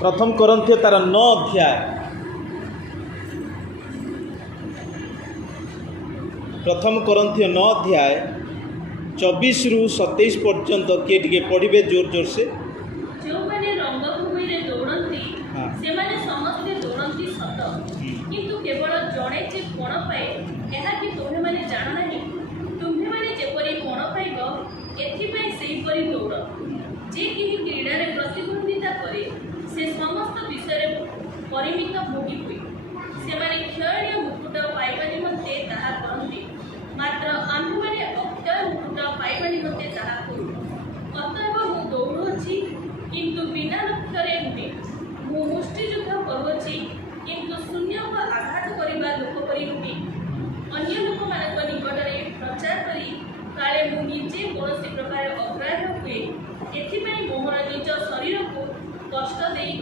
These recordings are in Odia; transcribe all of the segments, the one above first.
प्रथम कोरिन्थियो तार 9 अध्याय प्रथम कोरिन्थियो 9 अध्याय 24 रु 27 पर्यंत किए टिके पढ़िबे जोर जोर से। जो माने रंगभूमि रे दौड़ंती से माने समस्त दौड़ंती सत किंतु केवल जणे जे कोण पाए एहा कि तुम्हे माने जान नाही तुम्हे माने जेपरि कोण पाइबो एथि पय सेहि परि दौड़ जे कि क्रीडा रे प्रतिद्वंदिता करे से समस्त विषय परिमित भोगी हुए से माने क्षणीय मुकुट पाइबा निमंते ताहा करंती मात्र आम्भे माने अक्षय मुकुट पाइबा निमंते ताहा करू अतएव मु दौड़ुछि किंतु बिना लक्ष्ୟରେ नुहे मु मुष्टियुद्ध करुछि किंतु शून्य को आघात करिबा लोक परि नुहे अन्य लोक मानक निकटरे प्रचार करी काले मु निजे कौनसी प्रकार अग्राह्य हुए एथिपाई मोहर निज शरीर को कष्ट देई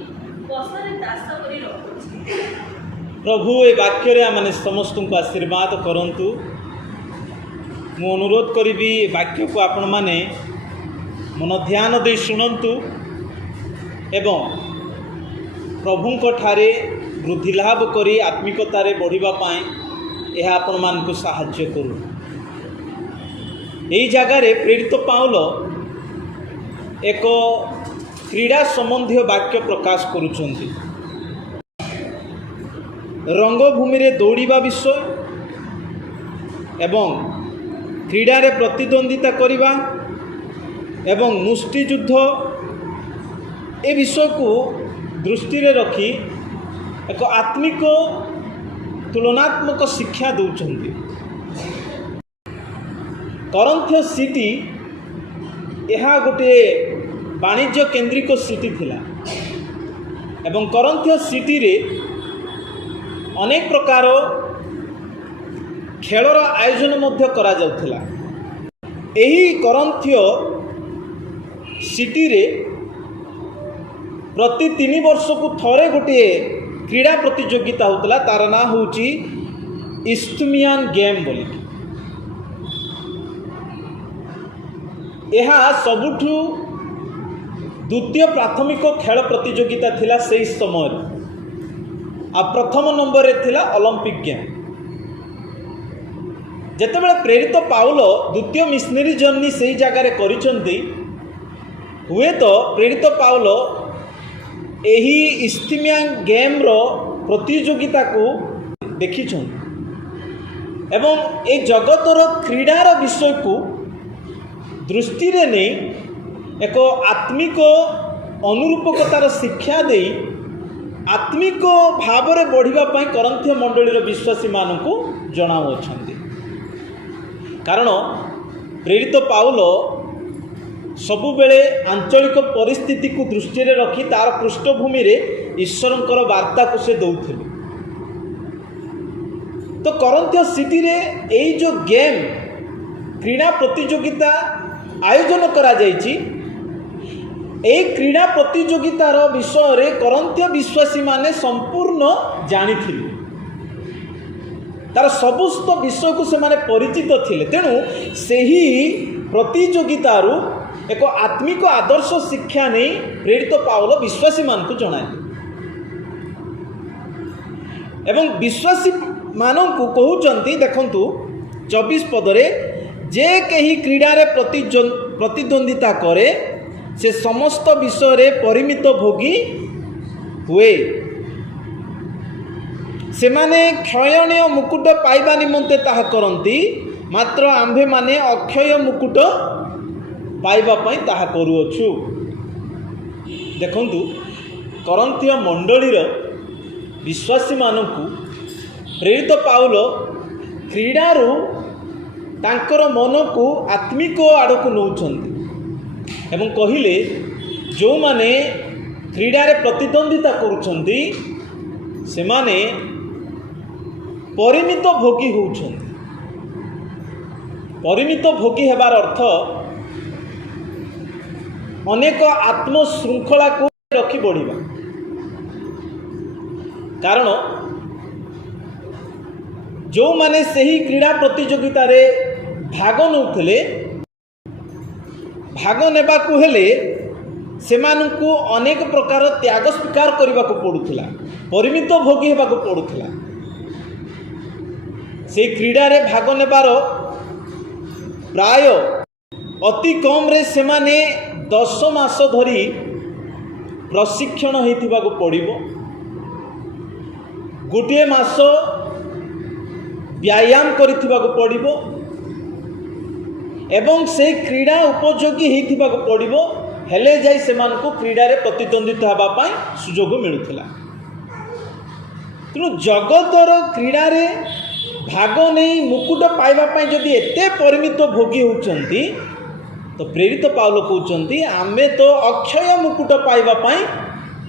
बसरे दास करी रखुछि। प्रभु ए वाक्य रे माने समस्त को आशीर्वाद करंतु। मु अनुरोध करी वाक्य को आपण माने मन ध्यान दे शुणंतु एवं प्रभु ठारे वृद्धि लाभ करी आत्मिकतारे बढ़िबा पाए यह आपण मान को सहाय्य करू। यही जगार प्रेरित पाउल एक क्रीड़ा संबंधी वाक्य प्रकाश करुछंती। रंगभूमि रे दौड़िबा विषय एवं क्रीड़ा रे प्रतिद्वंदिता करिबा एवं मुष्टियुद्ध ए विषय को दृष्टि रे रखी एक आत्मिक तुलनात्मक शिक्षा दौरान कोरिन्थियो सिटी यह गोटे वाणिज्य केंद्रिक सिटी थिला एवं कोरिन्थियो सिटी रे अनेक प्रकार खेलर आयोजन मध्य करा जाउथिला। एही कोरिन्थियो सिटी रे प्रति 3 वर्ष को थरे गोटे क्रीड़ा प्रतियोगिता होता तार ना होची इस्थुमियान गेम बोली। यह सबुठु द्वितीय प्राथमिक खेल प्रतियोगिता थिला से समय आ प्रथम नंबर रे थिला ओलंपिक गेम। जेतेबेले प्रेरित पाउल द्वितीय मिशनरी जर्नी से जगार करिसंती हुए तो प्रेरित पाउल एही इस्थिमियान गेम रो प्रतियोगिता को देखिछन एवं ए जगतर क्रीडार विषय को दृष्टि रे नहीं एक आत्मिक अनुरूपकतार शिक्षा दे आत्मिक भाव रे बढ़िबा पई कोरिन्थियो मंडलीर विश्वासी मानकु जणाउछंती। कारण प्रेरित पाउल सबुबेले आंचलिक परिस्थिति को दृष्टि रे रखी तार पृष्ठभूमि रे ईश्वरंकर वार्ता को से दौथिले। तो कोरिन्थियो सिटी रे एई जो गेम क्रीड़ा प्रतियोगिता आयोजन करा जायछि एई क्रीड़ा प्रतियोगितार विषय रे कोरिन्थियो विश्वासी माने संपूर्ण जानिथिले तार समस्त विषय को से माने परिचित थिले। तेणु सेही प्रतियोगितारू एक आत्मिक आदर्श शिक्षा नहीं प्रेरित पाउल विश्वासी मान को जणाए एवं विश्वासी मानन को कहउचंती। देखंतु 24 पदरे जे कहीं क्रीड़ा रे प्रतिद्वंदिता करे से समस्त विषय रे परिमित भोगी हुए से माने क्षयणीय मुकुट पाइबा निमंते ताहा करंती मात्र आम्भे माने अक्षय मुकुट पाइबा पई ताहा करूअछु। देखंतु कोरिन्थियो मंडलीर विश्वासी मानकु प्रेरित पाउल क्रीडारू तांकर मन को आत्मिक आड़ को नौछंती एवं कहिले जो माने क्रीडा रे प्रतिद्वंदिता करुछंती से माने परिमित भोगी होउछंती। परिमित भोगी हेबार अर्थ अनेक आत्म श्रृंखला को रखी बढ़िबा। कारण जो माने सही क्रीड़ा प्रतियोगिता रे भाग नौथिले भाग नेबाकु हेले ସେମାନଙ୍କୁ ଅନେକ ପ୍ରକାର ତ୍ୟାଗ ସ୍ୱୀକାର କରିବାକୁ ପଡ଼ୁଥିଲା, ପରିମିତ ଭୋଗୀ ହେବାକୁ ପଡ଼ୁଥିଲା। ସେହି କ୍ରୀଡ଼ାରେ ଭାଗ ନେବାର ପ୍ରାୟ ଅତି କମ୍ରେ ସେମାନେ 10 ମାସ ଧରି ପ୍ରଶିକ୍ଷଣ ହୋଇଥିବାକୁ ପଡ଼ିବ। ଗୋଟିଏ ମାସ ବ୍ୟାୟାମ କରିଥିବାକୁ ପଡ଼ିବ ଏବଂ ସେହି କ୍ରୀଡ଼ା ଉପଯୋଗୀ ହୋଇଥିବାକୁ ପଡ଼ିବ, ହେଲେ ଯାଇ ସେମାନଙ୍କୁ କ୍ରୀଡ଼ାରେ ପ୍ରତିଦ୍ୱନ୍ଦିତା ହେବା ପାଇଁ ସୁଯୋଗ ମିଳୁଥିଲା। ତେଣୁ ଜଗତର କ୍ରୀଡ଼ାରେ ଭାଗ ନେଇ ମୁକୁଟ ପାଇବା ପାଇଁ ଯଦି ଏତେ ପରିମିତ ଭୋଗୀ ହେଉଛନ୍ତି, ତ ପ୍ରେରିତ ପାଉଲ କହୁଛନ୍ତି ଆମେ ତ ଅକ୍ଷୟ ମୁକୁଟ ପାଇବା ପାଇଁ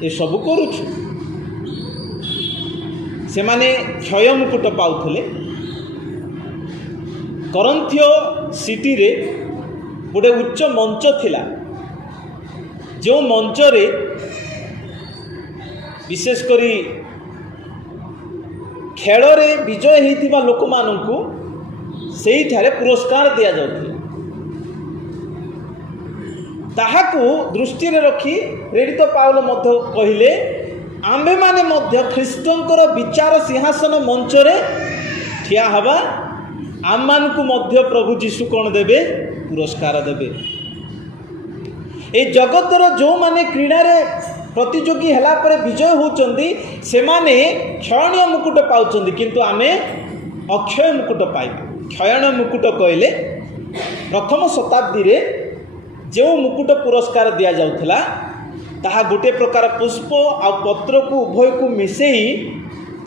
ଏସବୁ କରୁଛୁ। ସେମାନେ କ୍ଷୟ ମୁକୁଟ ପାଉଥିଲେ। କରନ୍ଥିୟ ସିଟିରେ ଗୋଟେ ଉଚ୍ଚ ମଞ୍ଚ ଥିଲା, ଯେଉଁ ମଞ୍ଚରେ ବିଶେଷ କରି ଖେଳରେ ବିଜୟ ହୋଇଥିବା ଲୋକମାନଙ୍କୁ ସେଇଠାରେ ପୁରସ୍କାର ଦିଆଯାଉଥିଲା। ତାହାକୁ ଦୃଷ୍ଟିରେ ରଖି ପ୍ରେରିତ ପାଉଲ ମଧ୍ୟ କହିଲେ ଆମ୍ଭେମାନେ ମଧ୍ୟ ଖ୍ରୀଷ୍ଟଙ୍କର ବିଚାର ସିଂହାସନ ମଞ୍ଚରେ ଠିଆ ହେବା, ଆମମାନଙ୍କୁ ମଧ୍ୟ ପ୍ରଭୁ ଯୀଶୁ କ'ଣ ଦେବେ? ପୁରସ୍କାର ଦେବେ। এই ଜଗତର ଯେଉଁମାନେ କ୍ରୀଡ଼ାରେ ପ୍ରତିଯୋଗୀ ହେଲା ପରେ ବିଜୟ ହେଉଛନ୍ତି, ସେମାନେ କ୍ଷୟଣୀୟ ମୁକୁଟ ପାଉଛନ୍ତି, କିନ୍ତୁ ଆମେ ଅକ୍ଷୟ ମୁକୁଟ ପାଇବା। କ୍ଷୟଣୀୟ ମୁକୁଟ କହିଲେ ପ୍ରଥମ ଶତାବ୍ଦୀରେ ଯେଉଁ ମୁକୁଟ ପୁରସ୍କାର ଦିଆଯାଉଥିଲା, ତାହା ଗୋଟିଏ ପ୍ରକାର ପୁଷ୍ପ ଆଉ ପତ୍ରକୁ ଉଭୟକୁ ମିଶାଇ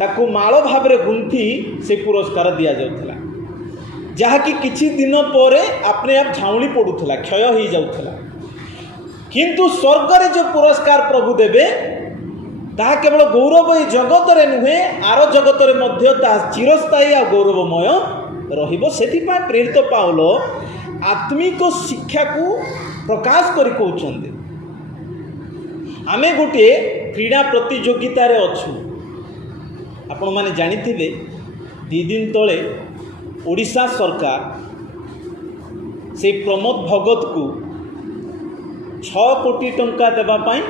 ତାକୁ ମାଳ ଭାବରେ ଗୁନ୍ଥି ସେ ପୁରସ୍କାର ଦିଆଯାଉଥିଲା, ଯାହାକି କିଛି ଦିନ ପରେ ଆପେ ଆପେ ଝାଉଁଳି ପଡ଼ୁଥିଲା, କ୍ଷୟ ହୋଇଯାଉଥିଲା। କିନ୍ତୁ ସ୍ୱର୍ଗରେ ଯେଉଁ ପୁରସ୍କାର ପ୍ରଭୁ ଦେବେ, ତାହା କେବଳ ଗୌରବ ଏଇ ଜଗତରେ ନୁହେଁ, ଆର ଜଗତରେ ମଧ୍ୟ ତାହା ଚିରସ୍ଥାୟୀ ଆଉ ଗୌରବମୟ ରହିବ। ସେଥିପାଇଁ ପ୍ରେରିତ ପାଉଲ ଆତ୍ମିକ ଶିକ୍ଷାକୁ ପ୍ରକାଶ କରି କହୁଛନ୍ତି ଆମେ ଗୋଟିଏ କ୍ରୀଡ଼ା ପ୍ରତିଯୋଗିତାରେ ଅଛୁ। ଆପଣମାନେ ଜାଣିଥିବେ 2 ଦିନ ତଳେ ଓଡ଼ିଶା ସରକାର ସେଇ ପ୍ରମୋଦ ଭଗତକୁ 6 କୋଟି ଟଙ୍କା ଦେବା ପାଇଁ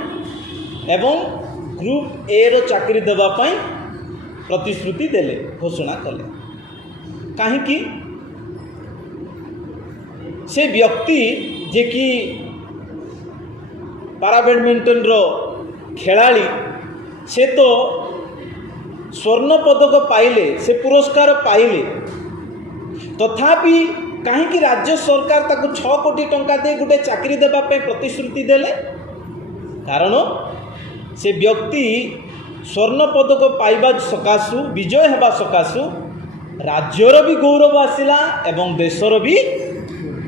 ଏବଂ ଗ୍ରୁପ୍ ଏର ଚାକିରି ଦେବା ପାଇଁ ପ୍ରତିଶ୍ରୁତି ଦେଲେ, ଘୋଷଣା କଲେ। କାହିଁକି? ସେ ବ୍ୟକ୍ତି ଯେ କି ପାରା ବ୍ୟାଡ଼ମିଣ୍ଟନର ଖେଳାଳି, ସେ ତ ସ୍ୱର୍ଣ୍ଣ ପଦକ ପାଇଲେ, ସେ ପୁରସ୍କାର ପାଇଲେ, ତଥାପି କାହିଁକି ରାଜ୍ୟ ସରକାର ତାକୁ 6 କୋଟି ଟଙ୍କା ଦେଇ ଗୋଟେ ଚାକିରି ଦେବା ପାଇଁ ପ୍ରତିଶ୍ରୁତି ଦେଲେ? କାରଣ ସେ ବ୍ୟକ୍ତି ସ୍ୱର୍ଣ୍ଣ ପଦକ ପାଇବା ସକାଶୁ, ବିଜୟ ହେବା ସକାଶୁ ରାଜ୍ୟର ବି ଗୌରବ ଆସିଲା ଏବଂ ଦେଶର ବି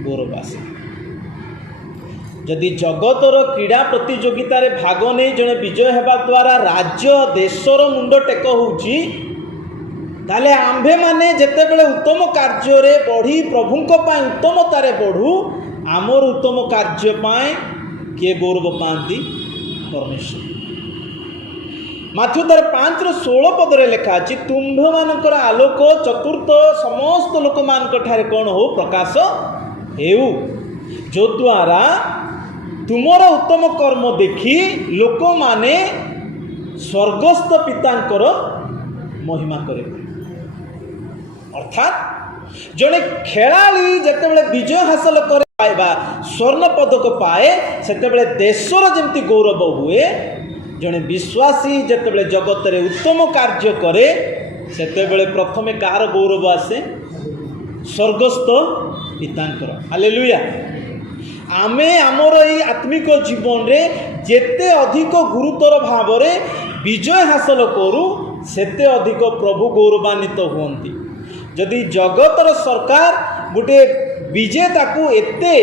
ଗୌରବ ଆସିଲା। ଯଦି ଜଗତର କ୍ରୀଡ଼ା ପ୍ରତିଯୋଗିତାରେ ଭାଗ ନେଇ ଜଣେ ବିଜୟ ହେବା ଦ୍ୱାରା ରାଜ୍ୟ ଦେଶର ମୁଣ୍ଡ ଟେକ ହେଉଛି, ତାହେଲେ ଆମ୍ଭେମାନେ ଯେତେବେଳେ ଉତ୍ତମ କାର୍ଯ୍ୟରେ ବଢ଼ି ପ୍ରଭୁଙ୍କ ପାଇଁ ଉତ୍ତମତାରେ ବଢ଼ୁ, ଆମର ଉତ୍ତମ କାର୍ଯ୍ୟ ପାଇଁ କିଏ ଗୌରବ ପାଆନ୍ତି? ପରମେଶ୍ୱର। ମାଥ୍ୟୁ 5:16 ପଦରେ ଲେଖା ଅଛି, ତୁମ୍ଭମାନଙ୍କର ଆଲୋକ ଚତୁର୍ଥ ସମସ୍ତ ଲୋକମାନଙ୍କ ଠାରେ କ'ଣ ହଉ? ପ୍ରକାଶ ହେଉ, ଯଦ୍ୱାରା ତୁମର ଉତ୍ତମ କର୍ମ ଦେଖି ଲୋକମାନେ ସ୍ୱର୍ଗସ୍ଥ ପିତାଙ୍କର ମହିମା କରିବେ। ଅର୍ଥାତ୍ ଜଣେ ଖେଳାଳି ଯେତେବେଳେ ବିଜୟ ହାସଲ କରେ, ପାଇବା ସ୍ୱର୍ଣ୍ଣ ପଦକ ପାଏ, ସେତେବେଳେ ଦେଶର ଯେମିତି ଗୌରବ ହୁଏ, ଜଣେ ବିଶ୍ୱାସୀ ଯେତେବେଳେ ଜଗତରେ ଉତ୍ତମ କାର୍ଯ୍ୟ କରେ, ସେତେବେଳେ ପ୍ରଥମେ କାହାର ଗୌରବ ଆସେ? ସ୍ୱର୍ଗସ୍ଥ ପିତାଙ୍କର। ହାଲେଲୁୟା। ଆମେ ଆମର ଏଇ ଆତ୍ମିକ ଜୀବନରେ ଯେତେ ଅଧିକ ଗୁରୁତର ଭାବରେ ବିଜୟ ହାସଲ କରୁ, ସେତେ ଅଧିକ ପ୍ରଭୁ ଗୌରବାନ୍ୱିତ ହୁଅନ୍ତି। ଯଦି ଜଗତର ସରକାର ଗୋଟିଏ ବିଜେତାକୁ ଏତେ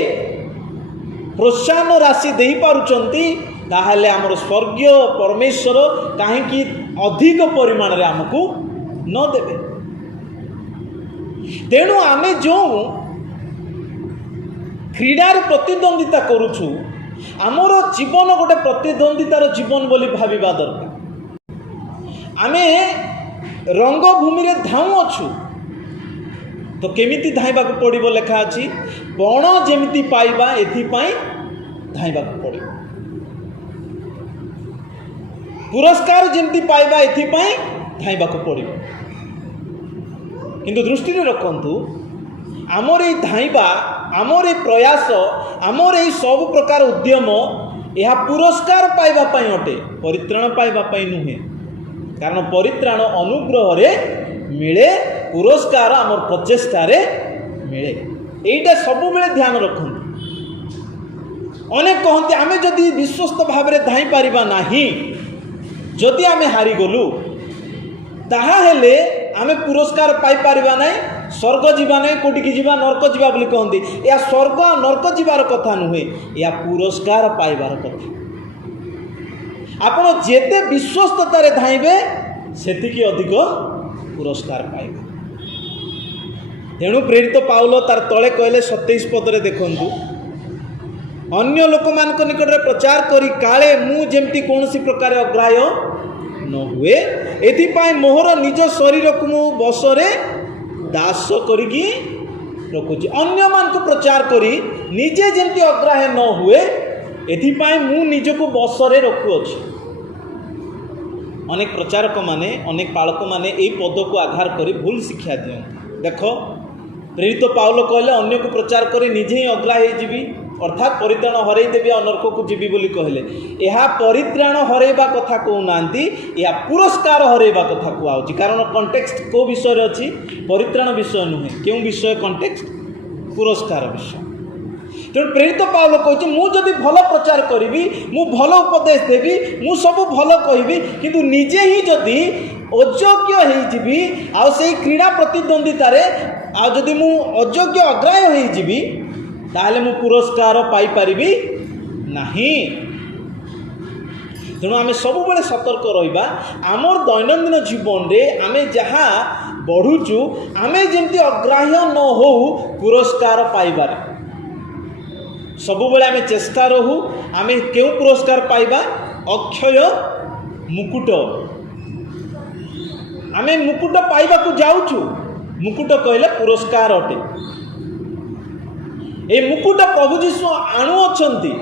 ପ୍ରୋତ୍ସାହନ ରାଶି ଦେଇପାରୁଛନ୍ତି, ତାହେଲେ ଆମର ସ୍ୱର୍ଗୀୟ ପରମେଶ୍ୱର କାହିଁକି ଅଧିକ ପରିମାଣରେ ଆମକୁ ନ ଦେବେ? ତେଣୁ ଆମେ ଯେଉଁ କ୍ରୀଡ଼ାରେ ପ୍ରତିଦ୍ୱନ୍ଦିତା କରୁଛୁ, ଆମର ଜୀବନ ଗୋଟେ ପ୍ରତିଦ୍ୱନ୍ଦିତାର ଜୀବନ ବୋଲି ଭାବିବା ଦରକାର। ଆମେ ରଙ୍ଗଭୂମିରେ ଧାଉଁଅଛୁ, ତ କେମିତି ଧାଇଁବାକୁ ପଡ଼ିବ? ଲେଖା ଅଛି, ପଣ ଯେମିତି ପାଇବା ଏଥିପାଇଁ ଧାଇଁବାକୁ ପଡ଼ିବ। पुरस्कार जमती पाइबा एथिपाई धाइबाकू पड़िबो। किंतु दृष्टि रखंतु आमर ये धाइबा आमर ये प्रयास आमर ये सब प्रकार उद्यम यह पुरस्कार पाइबा पाई अटे, परित्राण पाइबा पाई नुहे। कारण परित्राण अनुग्रह रे मिले, पुरस्कार आमर प्रचेष्टा रे मिले। एटा सब बेले ध्यान रखंतु। अनेक कहते आमे जदि विश्वस्त भाव रे धाई पारिबा नाही, जदि आमे हारी गलु ताहा हेले आमे पुरस्कार पाई पारिबा नाही, स्वर्ग जीवा नहीं, कोटि की जीवा नरक जीवा बोली कहती। या स्वर्ग नरक जीवार कथा नुहे, या पुरस्कार पाइबार कथा। आपण जेते विश्वस्ततार धाइबे सेतिकी अधिक पुरस्कार पाइबे। तेणु प्रेरित पाउल तार तले कहले 27 पदरे देखंतु, अन्य लोक मान निकट में प्रचार करी काले मु जेमती कौनसी प्रकार अग्राह्य न हुए, एथिपाई मोहर निज शरीर को मु बसरे दास करिकी रखुची। अन्य मान को प्रचार करी निजे जेमती अग्राह्य न हुए, एथिपाई मु निजको बसरे रखुअछि। अनेक प्रचारक माने अनेक पालक माने एई पद को आधार करी भूल शिक्षा दियंती। देखो प्रेरित पाउल कहले अन्य को प्रचार करी निजे ही अग्राह्य जीवी, अर्थात परित्राण हरई देवी अनर्क को जीवी बोली कहले। यह परित्राण हरैबा कथा कहूनांती, यह पुरस्कार हरैबा कथा कहउची। कारण कॉन्टेक्स्ट को विषय रे अछि, परित्राण विषय नुहे। क्यों विषय कॉन्टेक्स्ट? पुरस्कार विषय। तेणु प्रेरित पाउल कहछि मु जदि भल प्रचार करिवि, मु भल उपदेश देवी, मु सब भल कहिवि, किंतु निजे ही जदि अयोग्य हेई जीवी आ सेई क्रीड़ा प्रतिद्वंदितारे आ जदि मु अयोग्य अग्राह्य हेई जीवी, ताहले मु पुरस्कार पाई पारिबि नाही। तेणु आमे सब बेले सतर्क रहिबा। आमर दैनंदिन जीवन रे आमे जहा बढ़ुचु, आमे जेमती अग्राह्य न हो पुरस्कार पाइबार। सब बेले आमे चेष्टा रहू। आमे केउ पुरस्कार पाइबा? अक्षय मुकुट। आमे मुकुट पाइबा को जाउछु। मुकुट कहले पुरस्कार अटे। ए मुकुट प्रभु जीशु आणु अछंती।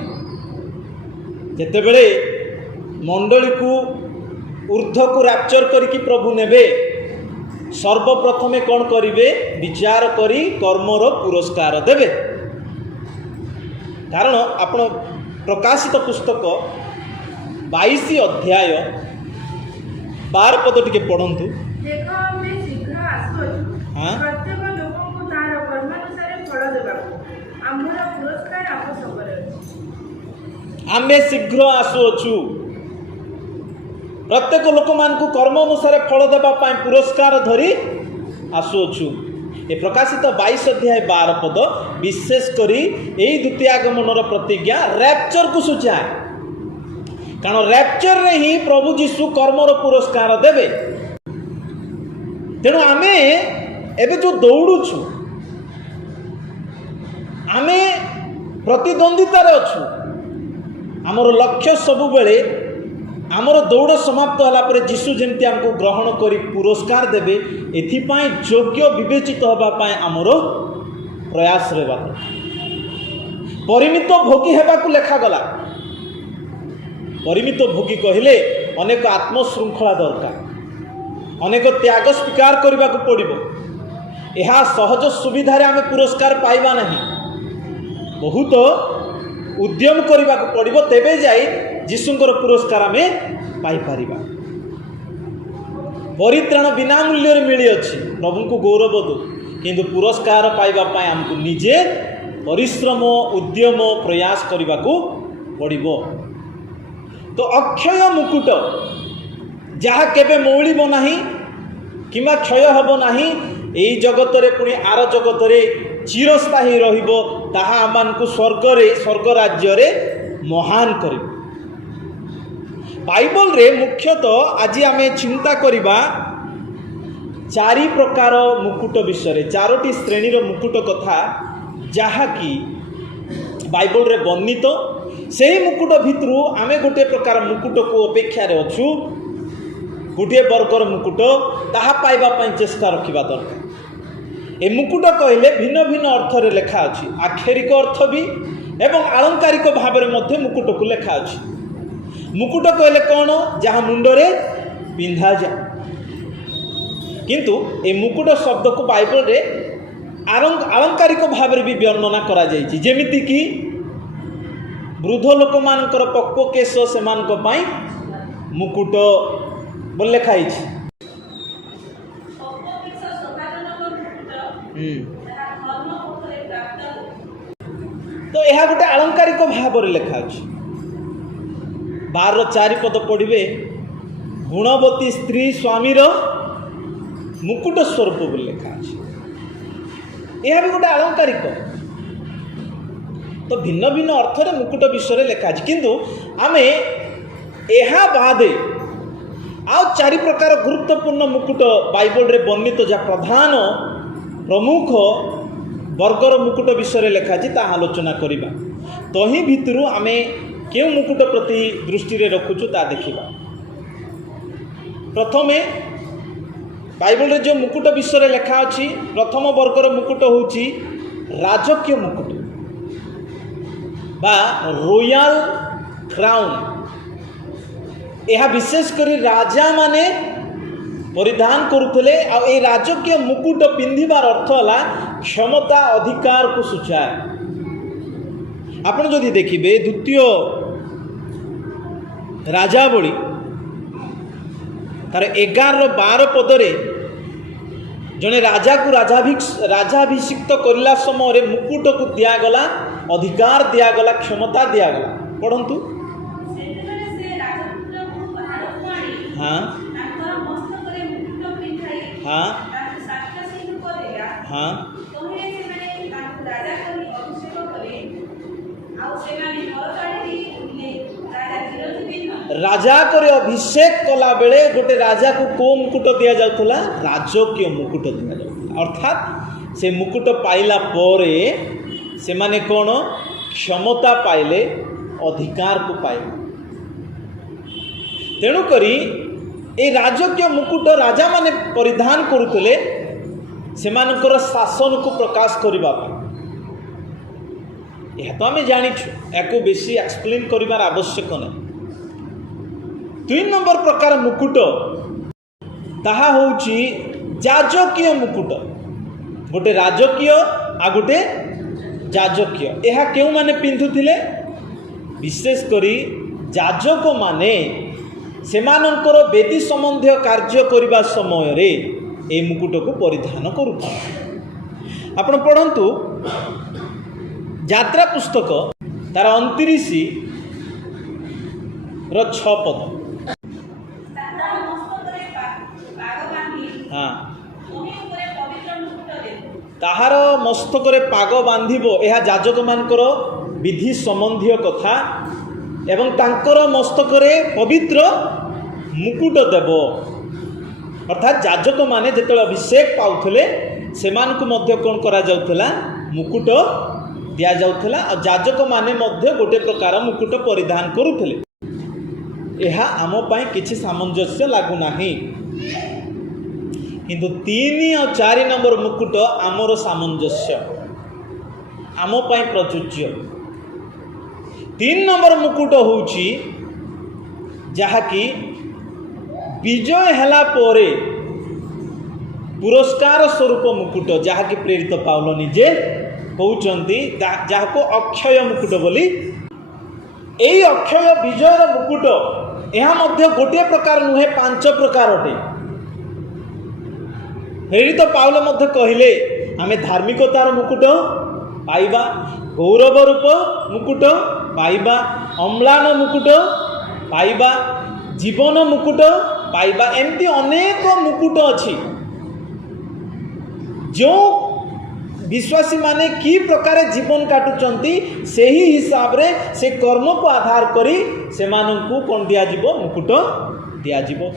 जेते बेले मंडली को ऊर्ध्व को रैप्चर करिकी प्रभु नेबे, सर्वप्रथमे कौन करिवे? विचार करी कर्मर पुरस्कार देवे। कारण आपण प्रकाशित पुस्तक 22 अध्याय 12 पद टिके पढ़ंतु। देखो आमे शीघ्र आसुछु, हाँ? प्रत्येक लोक को तार कर्मानुसार फल देबाको आमर पुरस्कार आप सबरे अछि। आमे शीघ्र आसुछु, प्रत्येक लोक मान को कर्म अनुसार फल देबा पाई पुरस्कार धरी आसुछु। ए प्रकाशित 22 अध्याय 12 पद विशेष करी एई द्वितीय आगमनर प्रतिज्ञा रैप्चर को सूचाए। कारण रैप्चर रे ही प्रभु जीशु कर्मर पुरस्कार देवे। तेणु आमे एबे जो दौड़ुछु, आमे प्रतिद्वंदितार अछु। आमर लक्ष्य सब बेले आमर दौड़ समाप्त होला परे जीशु जेमती हमको ग्रहण करी पुरस्कार देवे, एथिपाई योग्य विवेचित होबा पाई आमर प्रयास रहबा। परिमित भोगी हेबाकू लेखा गला। परिमित भोगी कहले अनेक आत्मशृंखला दरकार, अनेक त्याग स्वीकार करने को पड़ो। यह सहज सुविधार आम पुरस्कार पाइबा नहीं, बहुत उद्यम करने को पड़ो, तेबे जाई जीशुंकर पुरस्कार आम पाइपर। परित्राण बिना मूल्य मिली अच्छी, प्रभु को गौरव दो, किंतु पुरस्कार पाइबा आमको निजे परिश्रम उद्यम प्रयास करने को पड़ो। तो अक्षय मुकुट जहाँ केबे मौलिब नाही किंबा क्षय हब नाही, एई जगत रे पुणी आर जगत रे चिरस्थायी रहिबो, ताहा आमानकु स्वर्ग रे स्वर्ग राज्य रे महान करिबो। बाइबल रे मुख्यतः आज आमे चिंता करिबा चारि प्रकार मुकुट विषय रे, चारोटी श्रेणीर मुकुट कथा जहा कि बाइबल रे वर्णित। से ही मुकुट भितर आमे गोटे प्रकार मुकुट को अपेक्षा रे अच्छु, गोटे वर्गर मुकुट ताहा पाइबा पई चेष्टा रखिबा दरकार। ए मुकुट कहले भिन्न भिन्न अर्थ रे लेखा अछि, आक्षरिक अर्थ भी एवं आलंकारिक भाव रे मध्य मुकुट को लेखा अछि। मुकुट कहले कौन जहाँ मुंडरे पिंधा जाए किंतु ए मुकुट शब्द को बाइबल रे आलंकारिक भाव में भी वर्णना करा जाइछि जेमिति कि वृद्ध लोक मानकर पक्व केश से मुकुट बोल लिखाई तो यह गोटे आलंकारिक भाव में लिखा 12:4 पद पढ़े गुणवती स्त्री स्वामीर मुकुट स्वरूप बोल लिखा यह भी गोटे आलंकारिक तो भिन्न भिन्न अर्थ रे मुकुट विषय लिखा किंतु आमे यह बादे आउ 4 प्रकार गुरुत्वपूर्ण मुकुट बाइबल रे वर्णित जा प्रधान प्रमुख वर्गर मुकुट विषय लिखा ता आलोचना करिबा तो ही भितरु आमे क्यों मुकुट प्रति दृष्टि रे रखुचु ता देखिबा। प्रथमे बाइबल रे जो मुकुट विषय लिखा अछि प्रथम वर्गर मुकुट होउची राजकीय मुकुट बा रॉयल क्राउन। यह विशेष करी राजा माने परिधान करुले आ ए राजकीय मुकुट पिंधिबार अर्थ होला क्षमता अधिकार को सूचाए। आपण जदि देखिबे द्वितीय राजावली तार 11-12 पदरे जने राजा को राजाभिषिक्त करला समय मुकुट को दियागला अधिकार दियागला क्षमता दियागला पढ़ंतु हाँ हाँ हाँ राजा करे अभिषेक कला बेले गोटे राजा को को मुकुट दिया जाउथला राजकीय मुकुट दिया जाउथला अर्थात से मुकुट पाइला परे से माने कौन क्षमता पाइले अधिकार को पाइले तेणु करी ए राजकीय मुकुट राजा माने परिधान करुले से मानकर शासन को प्रकाश करबा यह तो आम जानिछु याको बेसी एक्सप्लेन करिवार आवश्यक नहीं। 2 नंबर प्रकार मुकुट ताहा होउची जाजकीय मुकुट गोटे राजकीय आ गोटे जाजकीय यह केउ माने पिंधुथिले विशेष करी जाजक माने सेमानंकर वेदी संबंधी कार्य करिबा समय रे ए मुकुट को परिधान करूता। आपण पढ़ंतु यात्रा पुस्तक तार 29 रो 6 पद हाँ ताहार मस्तक रे पाग बांधिबो यह जाजक मानकर विधि संबंधी कथा एवं तांकर मस्तक रे पवित्र मुकुट देव अर्थात जाजक माने जेतेबेले अभिषेक पाउथले सेमानकु मध्य कोन करा जाउथला मुकुट दिया जाउथला और जाजक माने मध्य गोटे प्रकार मुकुट परिधान करुथले यह आम पाई किछि सामंजस्य लागु नाही किंतु 3 और 4 नंबर मुकुट आमर सामंजस्य आम पाई प्रचुज्य। 3 नंबर मुकुट होउची जहाँकि विजय हला परे पुरस्कार स्वरूप मुकुट जहाँकि प्रेरित पाउल निजे कहउचंती जाहाको अक्षय मुकुट बोली एई अक्षय विजयर मुकुट यह मध्य गोटे प्रकार नुहे 5 प्रकार अटे। प्रेरित पाउल मध्य कहिले आमे धार्मिकतार मुकुट पाइबा गौरव रूप मुकुट पाइबा अम्लान मुकुट पाइबा जीवन मुकुट पाइबा एमती अनेक मुकुट अछि जो विश्वासी माने की प्रकार जीवन काटुचंती सही हिसाब रे से कर्म को आधार करी से माननकु कोन दिया जिवो मुकुट दिया जिवो।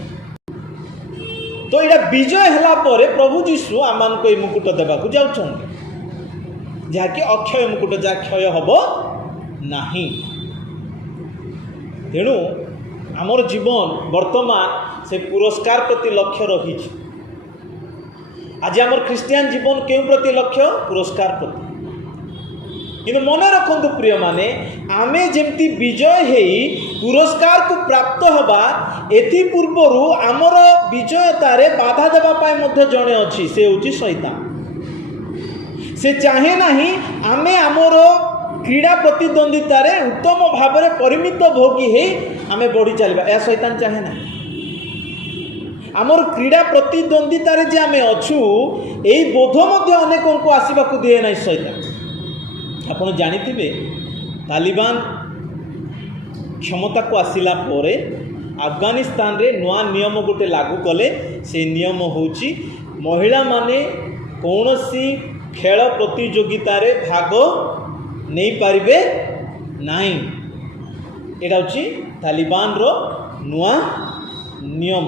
तो यहाँ विजय हला परे प्रभु जीशु आमान को मुकुट देवा को जाउछंती जहाँकि अक्षय मुकुट जहाँ क्षय हब नाही। तेणु आमर जीवन वर्तमान से पुरस्कार प्रति लक्ष्य रही आज आमर ख्रिस्टियान जीवन क्यों प्रति लक्ष्य पुरस्कार प्रति କିନ୍ତୁ ମନେ ରଖନ୍ତୁ ପ୍ରିୟ ମାନେ, ଆମେ ଯେମିତି ବିଜୟ ହେଇ ପୁରସ୍କାରକୁ ପ୍ରାପ୍ତ ହେବା, ଏଥି ପୂର୍ବରୁ ଆମର ବିଜୟତାରେ ବାଧା ଦେବା ପାଇଁ ମଧ୍ୟ ଜଣେ ଅଛି, ସେ ହେଉଛି ଶୈତାନ। ସେ ଚାହେଁ ନାହିଁ ଆମେ ଆମର କ୍ରୀଡ଼ା ପ୍ରତିଦ୍ୱନ୍ଦିତାରେ ଉତ୍ତମ ଭାବରେ ପରିମିତ ଭୋଗୀ ହେଇ ଆମେ ବଢ଼ି ଚାଲିବା, ଏହା ଶୈତାନ ଚାହେଁ ନାହିଁ। ଆମର କ୍ରୀଡ଼ା ପ୍ରତିଦ୍ୱନ୍ଦିତାରେ ଯେ ଆମେ ଅଛୁ, ଏହି ବୋଧ ମଧ୍ୟ ଅନେକଙ୍କୁ ଆସିବାକୁ ଦିଏ ନାହିଁ ଶୈତାନ। ଆପଣ ଜାଣିଥିବେ, ତାଲିବାନ କ୍ଷମତାକୁ ଆସିଲା ପରେ ଆଫଗାନିସ୍ତାନରେ ନୂଆ ନିୟମ ଗୋଟେ ଲାଗୁ କଲେ। ସେ ନିୟମ ହେଉଛି ମହିଳାମାନେ କୌଣସି ଖେଳ ପ୍ରତିଯୋଗିତାରେ ଭାଗ ନେଇପାରିବେ ନାହିଁ। ଏଇଟା ହେଉଛି ତାଲିବାନର ନୂଆ ନିୟମ।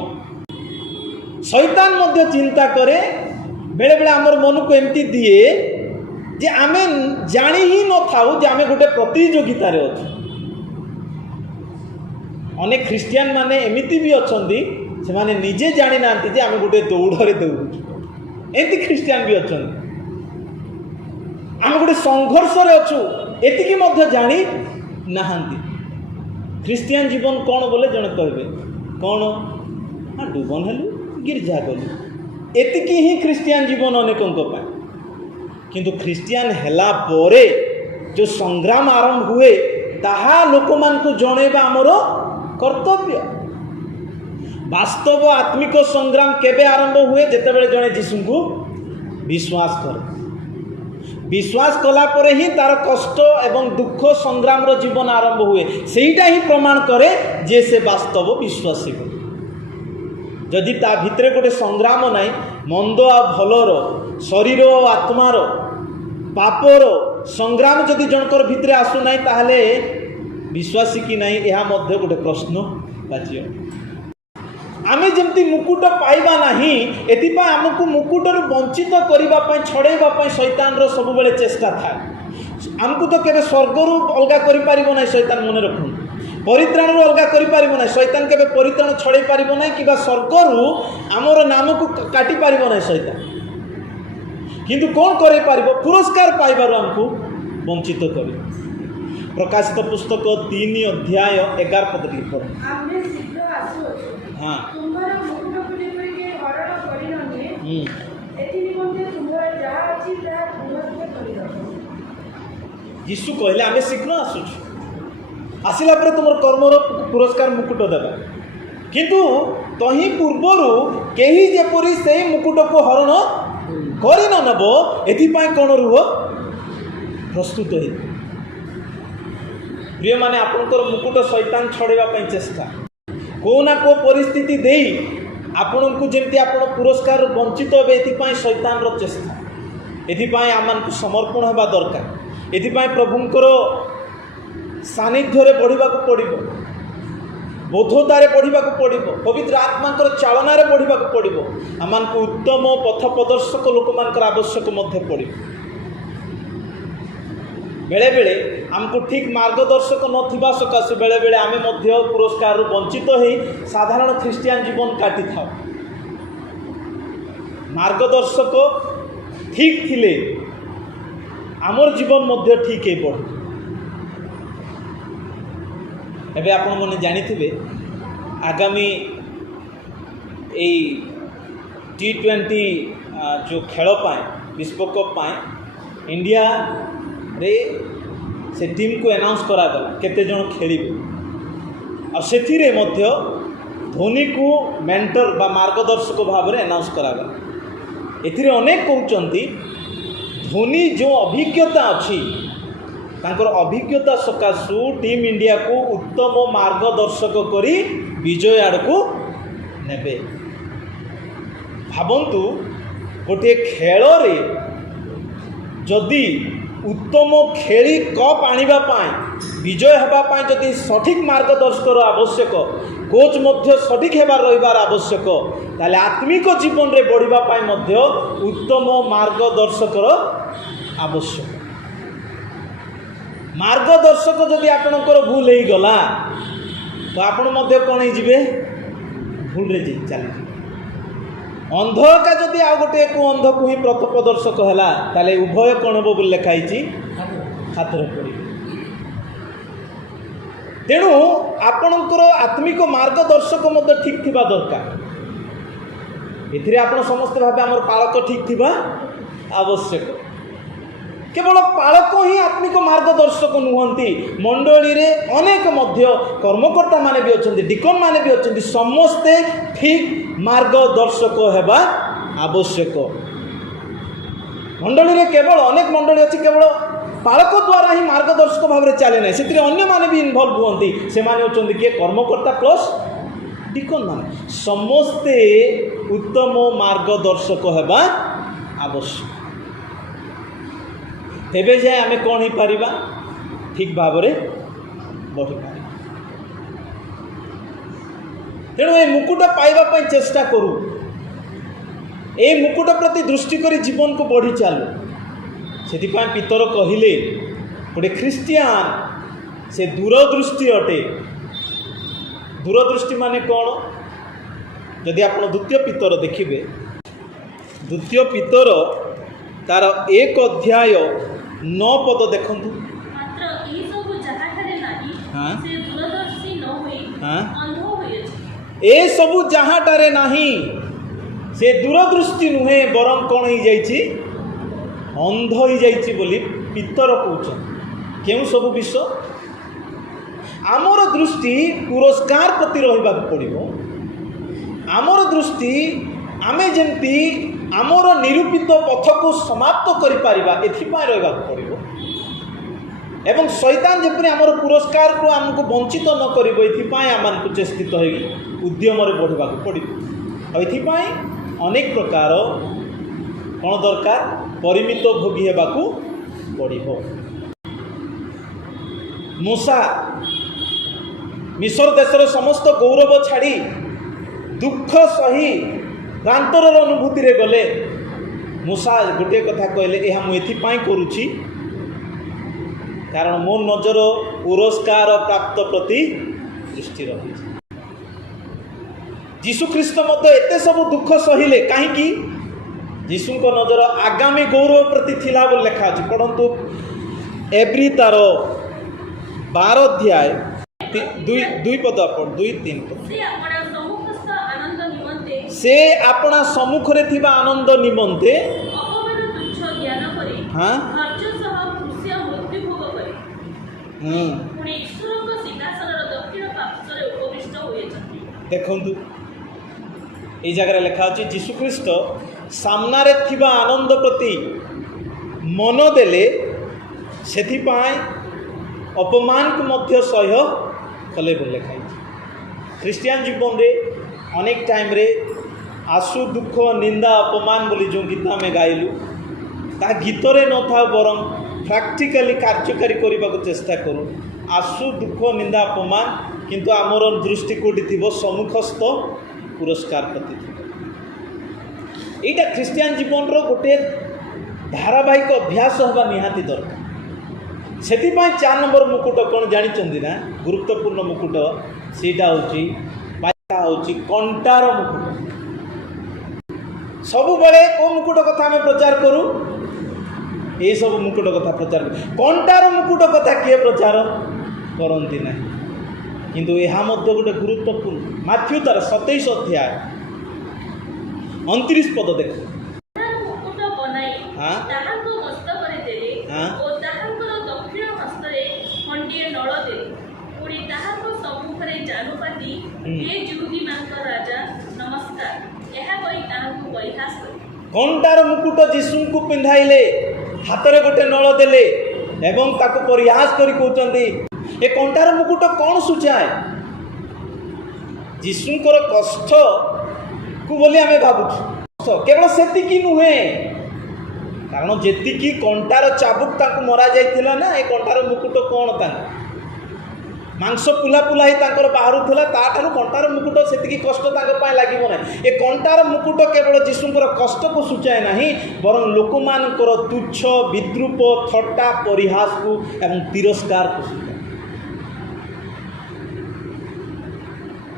ଶୈତାନ ମଧ୍ୟ ଚିନ୍ତା କରେ, ବେଳେବେଳେ ଆମର ମନକୁ ଏମିତି ଦିଏ ଯେ ଆମେ ଜାଣି ହିଁ ନଥାଉ ଯେ ଆମେ ଗୋଟେ ପ୍ରତିଯୋଗିତାରେ ଅଛୁ। ଅନେକ ଖ୍ରୀଷ୍ଟିଆନ ମାନେ ଏମିତି ବି ଅଛନ୍ତି, ସେମାନେ ନିଜେ ଜାଣିନାହାନ୍ତି ଯେ ଆମେ ଗୋଟେ ଦୌଡ଼ରେ ଦୌଡ଼ୁଛୁ। ଏମିତି ଖ୍ରୀଷ୍ଟିଆନ ବି ଅଛନ୍ତି, ଆମେ ଗୋଟେ ସଂଘର୍ଷରେ ଅଛୁ, ଏତିକି ମଧ୍ୟ ଜାଣି ନାହାନ୍ତି। ଖ୍ରୀଷ୍ଟିଆନ ଜୀବନ କ'ଣ ବୋଲେ ଜଣେ କହିବେ, କ'ଣ ନା ଡୁବନ ହେଲୁ, ଗିର୍ଜା ଗଲୁ, ଏତିକି ହିଁ ଖ୍ରୀଷ୍ଟିଆନ ଜୀବନ ଅନେକଙ୍କ ପାଇଁ। କିନ୍ତୁ ଖ୍ରୀଷ୍ଟିଆନ ହେଲା ପରେ ଯେଉଁ ସଂଗ୍ରାମ ଆରମ୍ଭ ହୁଏ, ତାହା ଲୋକମାନଙ୍କୁ ଜଣେଇବା ଆମର କର୍ତ୍ତବ୍ୟ। ବାସ୍ତବ ଆତ୍ମିକ ସଂଗ୍ରାମ କେବେ ଆରମ୍ଭ ହୁଏ? ଯେତେବେଳେ ଜଣେ ଯୀଶୁଙ୍କୁ ବିଶ୍ୱାସ କରେ। ବିଶ୍ୱାସ କଲା ପରେ ହିଁ ତାର କଷ୍ଟ ଏବଂ ଦୁଃଖ ସଂଗ୍ରାମର ଜୀବନ ଆରମ୍ଭ ହୁଏ। ସେଇଟା ହିଁ ପ୍ରମାଣ କରେ ଯେ ସେ ବାସ୍ତବ ବିଶ୍ୱାସୀ ବୋଲି। ଯଦି ତା ଭିତରେ ଗୋଟେ ସଂଗ୍ରାମ ନାହିଁ, ମନ୍ଦ ଆଉ ଭଲର, ଶରୀର ଓ ଆତ୍ମାର, ପାପର ସଂଗ୍ରାମ ଯଦି ଜଣଙ୍କର ଭିତରେ ଆସୁନାହିଁ, ତାହେଲେ ବିଶ୍ୱାସୀ କି ନାହିଁ ଏହା ମଧ୍ୟ ଗୋଟେ ପ୍ରଶ୍ନ ବାଚ୍ୟ। ଆମେ ଯେମିତି ମୁକୁଟ ପାଇବା ନାହିଁ, ଏଥିପାଇଁ ଆମକୁ ମୁକୁଟରୁ ବଞ୍ଚିତ କରିବା ପାଇଁ, ଛଡ଼େଇବା ପାଇଁ ଶୈତାନର ସବୁବେଳେ ଚେଷ୍ଟା ଥାଏ। ଆମକୁ ତ କେବେ ସ୍ୱର୍ଗରୁ ଅଲଗା କରିପାରିବ ନାହିଁ ଶୈତାନ, ମନେ ରଖନ୍ତୁ। ପରିତ୍ରାଣରୁ ଅଲଗା କରିପାରିବ ନାହିଁ ଶୈତାନ, କେବେ ପରିତ୍ରାଣ ଛଡ଼େଇ ପାରିବ ନାହିଁ, କିମ୍ବା ସ୍ୱର୍ଗରୁ ଆମର ନାମକୁ କାଟି ପାରିବ ନାହିଁ ଶୈତାନ। କିନ୍ତୁ କ'ଣ କରିପାରିବ? ପୁରସ୍କାର ପାଇବାରୁ ଆମକୁ ବଞ୍ଚିତ କରିବ। ପ୍ରକାଶିତ ପୁସ୍ତକ 3:11 ଟିକେ ପଢ଼। ଆମେ ଶୀଘ୍ର ଆସୁଅଛୁ, ହଁ, ତୁମର ମୁକୁଟକୁ ଯେପରିକି ହରଣ କରି ନ ନିଏ, ଏଥି ନିମନ୍ତେ ତୁମର ଯାହା ଅଛି ତାହା ପୁନରୁଦ୍ଧ କରିଦେବ। ଯୀଶୁ କହିଲେ ଆମେ ଶୀଘ୍ର ଆସୁଛୁ, ଆସିଲା ପରେ ତୁମର କର୍ମର ପୁରସ୍କାର ମୁକୁଟ ଦେବା। କିନ୍ତୁ ତହିଁ ପୂର୍ବରୁ କେହି ଯେପରି ସେହି ମୁକୁଟକୁ ହରଣ କରି ନ ନେବ, ଏଥିପାଇଁ କ'ଣ ରୁହ? ପ୍ରସ୍ତୁତ ହେଇ। ପ୍ରିୟମାନେ, ଆପଣଙ୍କର ମୁକୁଟ ଶୈତାନ ଛଡ଼େଇବା ପାଇଁ ଚେଷ୍ଟା, କେଉଁ ନା କେଉଁ ପରିସ୍ଥିତି ଦେଇ ଆପଣଙ୍କୁ ଯେମିତି ଆପଣ ପୁରସ୍କାରରୁ ବଞ୍ଚିତ ହେବେ, ଏଥିପାଇଁ ଶୈତାନର ଚେଷ୍ଟା। ଏଥିପାଇଁ ଆମମାନଙ୍କୁ ସମର୍ପଣ ହେବା ଦରକାର। ଏଥିପାଇଁ ପ୍ରଭୁଙ୍କର ସାନ୍ନିଧ୍ୟରେ ବଢ଼ିବାକୁ ପଡ଼ିବ, ବୋଧତାରେ ବଢ଼ିବାକୁ ପଡ଼ିବ, ପବିତ୍ର ଆତ୍ମାଙ୍କର ଚାଳନାରେ ବଢ଼ିବାକୁ ପଡ଼ିବ। ଆମମାନଙ୍କୁ ଉତ୍ତମ ପଥ ପ୍ରଦର୍ଶକ ଲୋକମାନଙ୍କର ଆବଶ୍ୟକ ମଧ୍ୟ ପଡ଼ିବ। ବେଳେବେଳେ ଆମକୁ ଠିକ୍ ମାର୍ଗଦର୍ଶକ ନଥିବା ସକାଶେ ବେଳେବେଳେ ଆମେ ମଧ୍ୟ ପୁରସ୍କାରରୁ ବଞ୍ଚିତ ହେଇ ସାଧାରଣ ଖ୍ରୀଷ୍ଟିଆନ ଜୀବନ କାଟିଥାଉ। ମାର୍ଗଦର୍ଶକ ଠିକ୍ ଥିଲେ ଆମର ଜୀବନ ମଧ୍ୟ ଠିକ୍ ହେଇ ପଡ଼େ। ଏବେ ଆପଣମାନେ ଜାଣିଥିବେ, ଆଗାମୀ ଏଇ T20 ଯେଉଁ ଖେଳ ପାଇଁ, ବିଶ୍ୱକପ୍ ପାଇଁ ଇଣ୍ଡିଆରେ ସେ ଟିମ୍କୁ ଆନାଉନ୍ସ କରାଗଲା କେତେ ଜଣ ଖେଳିବେ। ଆଉ ସେଥିରେ ମଧ୍ୟ ଧୋନିକୁ ମେଣ୍ଟର ବା ମାର୍ଗଦର୍ଶକ ଭାବରେ ଆନାଉନ୍ସ କରାଗଲା। ଏଥିରେ ଅନେକ କହୁଛନ୍ତି ଧୋନି ଯେଉଁ ଅଭିଜ୍ଞତା ଅଛି, ତାଙ୍କର ଅଭିଜ୍ଞତା ସକାଶୁ ଟିମ୍ ଇଣ୍ଡିଆକୁ ଉତ୍ତମ ମାର୍ଗଦର୍ଶକ କରି ବିଜୟ ଆଡ଼କୁ ନେବେ। ଭାବନ୍ତୁ, ଗୋଟିଏ ଖେଳରେ ଯଦି ଉତ୍ତମ ଖେଳି କପ୍ ଆଣିବା ପାଇଁ, ବିଜୟ ହେବା ପାଇଁ ଯଦି ସଠିକ୍ ମାର୍ଗଦର୍ଶକର ଆବଶ୍ୟକ, କୋଚ୍ ମଧ୍ୟ ସଠିକ୍ ହେବାର ରହିବାର ଆବଶ୍ୟକ, ତାହେଲେ ଆତ୍ମିକ ଜୀବନରେ ବଢ଼ିବା ପାଇଁ ମଧ୍ୟ ଉତ୍ତମ ମାର୍ଗଦର୍ଶକର ଆବଶ୍ୟକ। ମାର୍ଗଦର୍ଶକ ଯଦି ଆପଣଙ୍କର ଭୁଲ ହେଇଗଲା, ତ ଆପଣ ମଧ୍ୟ କ'ଣ ହେଇଯିବେ? ଭୁଲରେ ଚାଲିଯିବେ। ଅନ୍ଧ ଏକା ଯଦି ଆଉ ଗୋଟିଏକୁ ଅନ୍ଧକୁ ହିଁ ପଥ ପ୍ରଦର୍ଶକ ହେଲା, ତାହେଲେ ଉଭୟ କ'ଣ ହେବ ବୋଲି ଲେଖା ହେଇଛି? ହାତରେ ପଡ଼ିବେ। ତେଣୁ ଆପଣଙ୍କର ଆତ୍ମିକ ମାର୍ଗଦର୍ଶକ ମଧ୍ୟ ଠିକ୍ ଥିବା ଦରକାର। ଏଥିରେ ଆପଣ ସମସ୍ତେ ଭାବେ ଆମର ପାଳକ ଠିକ୍ ଥିବା ଆବଶ୍ୟକ। କେବଳ ପାଳକ ହିଁ ଆତ୍ମିକ ମାର୍ଗଦର୍ଶକ ନୁହନ୍ତି, ମଣ୍ଡଳୀରେ ଅନେକ ମଧ୍ୟ କର୍ମକର୍ତ୍ତା ମାନେ ବି ଅଛନ୍ତି, ଡିକନ୍ ମାନେ ବି ଅଛନ୍ତି। ସମସ୍ତେ ଠିକ୍ ମାର୍ଗଦର୍ଶକ ହେବା ଆବଶ୍ୟକ। ମଣ୍ଡଳୀରେ କେବଳ ଅନେକ ମଣ୍ଡଳୀ ଅଛି କେବଳ ପାଳକ ଦ୍ୱାରା ହିଁ ମାର୍ଗଦର୍ଶକ ଭାବରେ ଚାଲେ ନାହିଁ, ସେଥିରେ ଅନ୍ୟମାନେ ବି ଇନଭଲ୍ଭ ହୁଅନ୍ତି। ସେମାନେ ହେଉଛନ୍ତି କିଏ? କର୍ମକର୍ତ୍ତା ପ୍ଲସ୍ ଡିକନ୍ ମାନେ। ସମସ୍ତେ ଉତ୍ତମ ମାର୍ଗଦର୍ଶକ ହେବା ଆବଶ୍ୟକ। ତେବେ ଯାଏ ଆମେ କ'ଣ ହେଇପାରିବା? ଠିକ୍ ଭାବରେ ବଢ଼ିପାରିବା। ତେଣୁ ଏ ମୁକୁଟ ପାଇବା ପାଇଁ ଚେଷ୍ଟା କରୁ। ଏ ମୁକୁଟ ପ୍ରତି ଦୃଷ୍ଟି କରି ଜୀବନକୁ ବଢ଼ି ଚାଲୁ। ସେଥିପାଇଁ ପିତର କହିଲେ ଗୋଟେ ଖ୍ରୀଷ୍ଟିଆନ ସେ ଦୂରଦୃଷ୍ଟି ଅଟେ। ଦୂରଦୃଷ୍ଟି ମାନେ କ'ଣ? ଯଦି ଆପଣ ଦ୍ୱିତୀୟ ପିତର ଦେଖିବେ, ଦ୍ୱିତୀୟ ପିତର ତାର 1 ଅଧ୍ୟାୟ 9 ପଦ ଦେଖନ୍ତୁ। ମାତ୍ର ଏହି ସବୁ ଯାହାଠାରେ ନାହିଁ ସେ ଦୂରଦର୍ଶୀ ନ ହୋଇ ଅନ୍ଧ ହୋଇଅଛି। ଏସବୁ ଯାହାଟାରେ ନାହିଁ ସେ ଦୂରଦୃଷ୍ଟି ନୁହେଁ, ବରଂ କ'ଣ ହେଇଯାଇଛି? ଅନ୍ଧ ହେଇଯାଇଛି ବୋଲି ପିତର କହୁଛନ୍ତି। କେଉଁ ସବୁ ବିଷୟ? ଆମର ଦୃଷ୍ଟି ପୁରସ୍କାର ପ୍ରତି ରହିବାକୁ ପଡ଼ିବ। ଆମର ଦୃଷ୍ଟି ଆମେ ଯେମିତି ଆମର ନିରୂପିତ ପଥକୁ ସମାପ୍ତ କରିପାରିବା ଏଥିପାଇଁ ରହିବାକୁ ପଡ଼ିବ। ଏବଂ ଶୈତାନ ଯେପରି ଆମର ପୁରସ୍କାରକୁ ଆମକୁ ବଞ୍ଚିତ ନ କରିବ ଏଥିପାଇଁ ଆମମାନଙ୍କୁ ଚେଷ୍ଟିତ ହୋଇ ଉଦ୍ୟମରେ ବଢ଼ିବାକୁ ପଡ଼ିବ। ଆଉ ଏଥିପାଇଁ ଅନେକ ପ୍ରକାର କ'ଣ ଦରକାର? ପରିମିତ ଭୋଗୀ ହେବାକୁ ପଡ଼ିବ। ମୂଷା ମିଶର ଦେଶର ସମସ୍ତ ଗୌରବ ଛାଡ଼ି ଦୁଃଖ ସହି ପ୍ରାନ୍ତରର ଅନୁଭୂତିରେ ଗଲେ। ମୂଷା ଗୋଟିଏ କଥା କହିଲେ, ଏହା ମୁଁ ଏଥିପାଇଁ କରୁଛି କାରଣ ମୋ ନଜର ପୁରସ୍କାର ପ୍ରାପ୍ତ ପ୍ରତି ଦୃଷ୍ଟି ରହିଛି। ଯୀଶୁଖ୍ରୀଷ୍ଟ ମଧ୍ୟ ଏତେ ସବୁ ଦୁଃଖ ସହିଲେ କାହିଁକି? ଯୀଶୁଙ୍କ ନଜର ଆଗାମୀ ଗୌରବ ପ୍ରତି ଥିଲା ବୋଲି ଲେଖା ଅଛି। ପଢ଼ନ୍ତୁ ଏବ୍ରି ତାର 12 ଅଧ୍ୟାୟ 2 ପଦ, 2-3 ପଦ। ସେ ଆପଣା ସମ୍ମୁଖରେ ଥିବା ଆନନ୍ଦ ନିମନ୍ତେ ଦେଖନ୍ତୁ এই ଜାଗାରେ ଲେଖା ଅଛି ଯୀଶୁଖ୍ରୀଷ୍ଟ ସାମ୍ନାରେ ଥିବା ଆନନ୍ଦ ପ୍ରତି ମନ ଦେଲେ, ସେଥିପାଇଁ ଅପମାନକୁ ମଧ୍ୟ ସହ୍ୟ କଲେ ବୋଲି ଲେଖା ହେଇଛି। ଖ୍ରୀଷ୍ଟିଆନ ଜୀବନରେ ଅନେକ ଟାଇମ୍ରେ ଆଶୁ ଦୁଃଖ ନିନ୍ଦା ଅପମାନ ବୋଲି ଯେଉଁ ଗୀତ ଆମେ ଗାଇଲୁ, ତାହା ଗୀତରେ ନଥାଉ ବରଂ ପ୍ରାକ୍ଟିକାଲି କାର୍ଯ୍ୟକାରୀ କରିବାକୁ ଚେଷ୍ଟା କରୁ। ଆଶୁ ଦୁଃଖ ନିନ୍ଦା ଅପମାନ, କିନ୍ତୁ ଆମର ଦୃଷ୍ଟି କେଉଁଠି ଥିବ? ସମ୍ମୁଖସ୍ଥ ପୁରସ୍କାର ପ୍ରତି ଥିବ। এইটা ଖ୍ରୀଷ୍ଟିଆନ ଜୀବନର ଗୋଟିଏ ଧାରାବାହିକ ଅଭ୍ୟାସ ହେବା ନିହାତି ଦରକାର। ସେଥିପାଇଁ 4 ନମ୍ବର ମୁକୁଟ କ'ଣ ଜାଣିଛନ୍ତି ନା? ଗୁରୁତ୍ୱପୂର୍ଣ୍ଣ ମୁକୁଟ ସେଇଟା ହେଉଛି କଣ୍ଟାର ମୁକୁଟ। ସବୁବେଳେ କେଉଁ ମୁକୁଟ କଥା ଆମେ ପ୍ରଚାର କରୁ? ଏସବୁ ମୁକୁଟ କଥା ପ୍ରଚାର କରୁ। କଣ୍ଟାର ମୁକୁଟ କଥା କିଏ ପ୍ରଚାର କରନ୍ତି ନାହିଁ। କିନ୍ତୁ ଏହା ମଧ୍ୟ ଗୋଟେ ଗୁରୁତ୍ୱପୂର୍ଣ୍ଣ। ମାଥ୍ୟୁ ତାର 27 ଅଧ୍ୟାୟ 29 ପଦ ଦେଖ। କଣ୍ଟାର ମୁକୁଟ ଯୀଶୁଙ୍କୁ ପିନ୍ଧାଇଲେ, ହାତରେ ଗୋଟେ ନଳ ଦେଲେ ଏବଂ ତାକୁ ପରିହାସ କରି କହୁଛନ୍ତି। ଏ କଣ୍ଟାର ମୁକୁଟ କ'ଣ ସୂଚାଏ? ଯୀଶୁଙ୍କର କଷ୍ଟକୁ ବୋଲି ଆମେ ଭାବୁଛୁ। କେବଳ ସେତିକି ନୁହେଁ, କାରଣ ଯେତିକି କଣ୍ଟାର ଚାବୁକ ତାଙ୍କୁ ମରାଯାଇଥିଲା ନା, ଏ କଣ୍ଟାର ମୁକୁଟ କ'ଣ? ତାଙ୍କୁ ମାଂସ ପୁଲା ପୁଲା ହେଇ ତାଙ୍କର ବାହାରୁଥିଲା, ତାଠାରୁ କଣ୍ଟାର ମୁକୁଟ ସେତିକି କଷ୍ଟ ତାଙ୍କ ପାଇଁ ଲାଗିବ ନାହିଁ। ଏ କଣ୍ଟାର ମୁକୁଟ କେବଳ ଯୀଶୁଙ୍କର କଷ୍ଟକୁ ସୂଚାଏ ନାହିଁ, ବରଂ ଲୋକମାନଙ୍କର ତୁଚ୍ଛ ବିଦ୍ରୂପ ଥଟ୍ଟା ପରିହାସକୁ ଏବଂ ତିରସ୍କାରକୁ ସୂଚାଏ।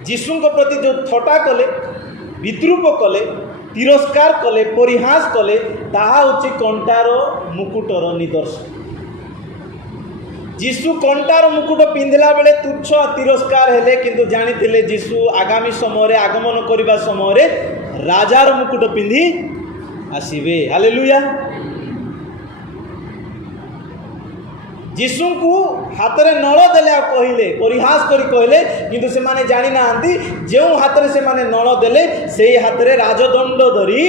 ଯୀଶୁଙ୍କ ପ୍ରତି ଯେଉଁ ଥଟ୍ଟା କଲେ, ବିଦ୍ରୂପ କଲେ, ତିରସ୍କାର କଲେ, ପରିହାସ କଲେ, ତାହା ହେଉଛି କଣ୍ଟାର ମୁକୁଟର ନିଦର୍ଶନ। ଯୀଶୁ କଣ୍ଟାର ମୁକୁଟ ପିନ୍ଧିଲା ବେଳେ ତୁଚ୍ଛ ତିରସ୍କାର ହେଲେ, କିନ୍ତୁ ଜାଣିଥିଲେ ଯୀଶୁ ଆଗାମୀ ସମୟରେ ଆଗମନ କରିବା ସମୟରେ ରାଜାର ମୁକୁଟ ପିନ୍ଧି ଆସିବେ। ହାଲେଲୁୟା। ଯୀଶୁଙ୍କୁ ହାତରେ ନଳ ଦେଲେ ଆଉ କହିଲେ, ପରିହାସ କରି କହିଲେ, କିନ୍ତୁ ସେମାନେ ଜାଣିନାହାନ୍ତି ଯେଉଁ ହାତରେ ସେମାନେ ନଳ ଦେଲେ ସେଇ ହାତରେ ରାଜଦଣ୍ଡ ଧରି